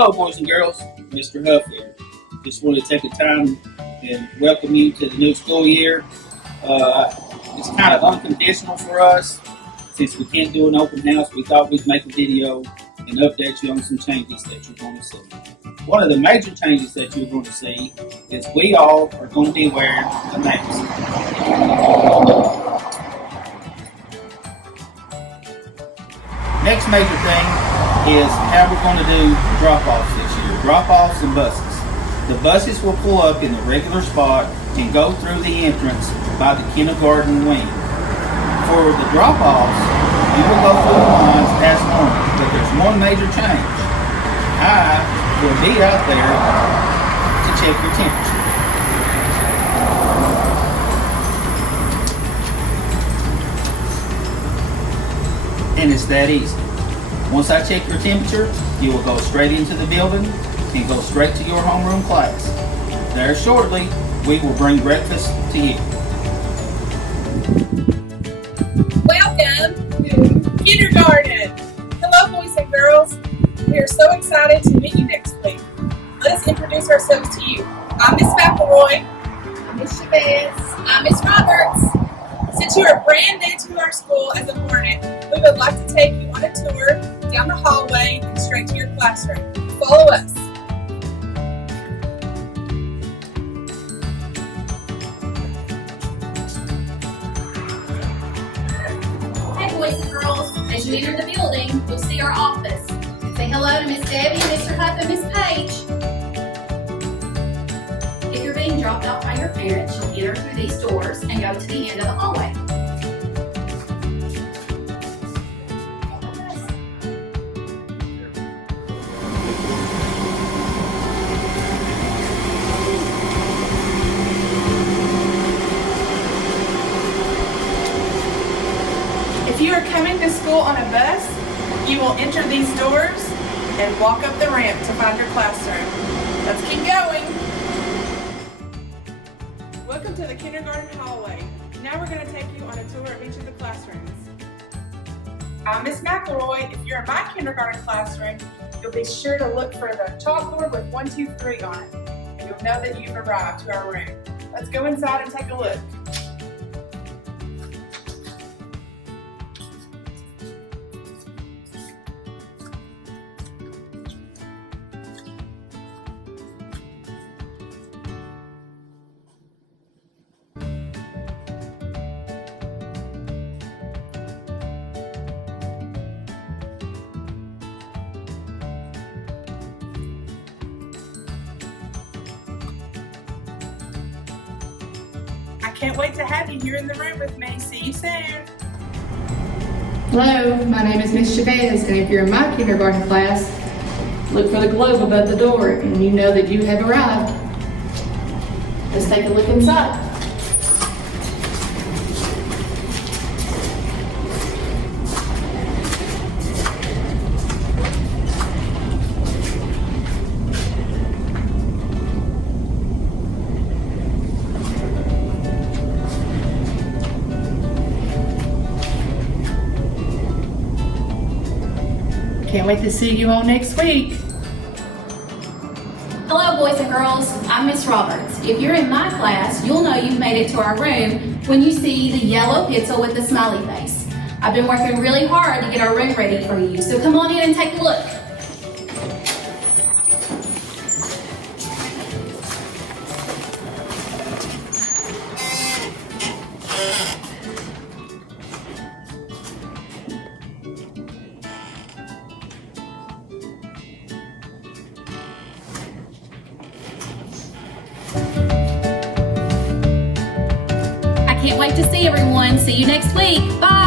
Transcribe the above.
Hello, boys and girls. Mr. Huff here. Just want to take the time and welcome you to the new school year. It's kind of unconditional for us. Since we can't do an open house, we thought we'd make a video and update you on some changes that you're going to see. One of the major changes that you're going to see is we all are going to be wearing a mask. Next major thing is how we're going to do drop-offs this year. Drop-offs and buses. The buses will pull up in the regular spot and go through the entrance by the kindergarten wing. For the drop-offs, you will go through the lines as normal, but there's one major change. I will be out there to check your temperature. And it's that easy. Once I check your temperature, you will go straight into the building and go straight to your homeroom class. There shortly, we will bring breakfast to you. Welcome to kindergarten. Hello, boys and girls. We are so excited to meet you next week. Let us introduce ourselves to you. I'm Miss McElroy. I'm Miss Chavez. I'm Miss Roberts. Since you are brand new to our school as a Hornet, we would like to take you on a tour down the hallway and straight to your classroom. Follow us. Hey boys and girls, as you enter the building, you'll see our office. Say hello to Miss Debbie, Mr. Huff, and Miss Paige. If you're being dropped off by your parents, you'll enter through these doors and go to the end of the hallway. If you are coming to school on a bus, you will enter these doors and walk up the ramp to find your classroom. Let's keep going. Welcome to the kindergarten hallway. Now we're going to take you on a tour of each of the classrooms. I'm Miss McElroy. If you're in my kindergarten classroom, you'll be sure to look for the chalkboard with 1, 2, 3 on it, and you'll know that you've arrived to our room. Let's go inside and take a look. I can't wait to have you here in the room with me. See you soon. Hello, my name is Miss Chavez, and if you're in my kindergarten class, look for the globe above the door, and you know that you have arrived. Let's take a look inside. Can't wait to see you all next week. Hello boys and girls, I'm Miss Roberts. If you're in my class, you'll know you've made it to our room when you see the yellow pencil with the smiley face. I've been working really hard to get our room ready for you, so come on in and take a look. I can't wait to see everyone. See you next week. Bye.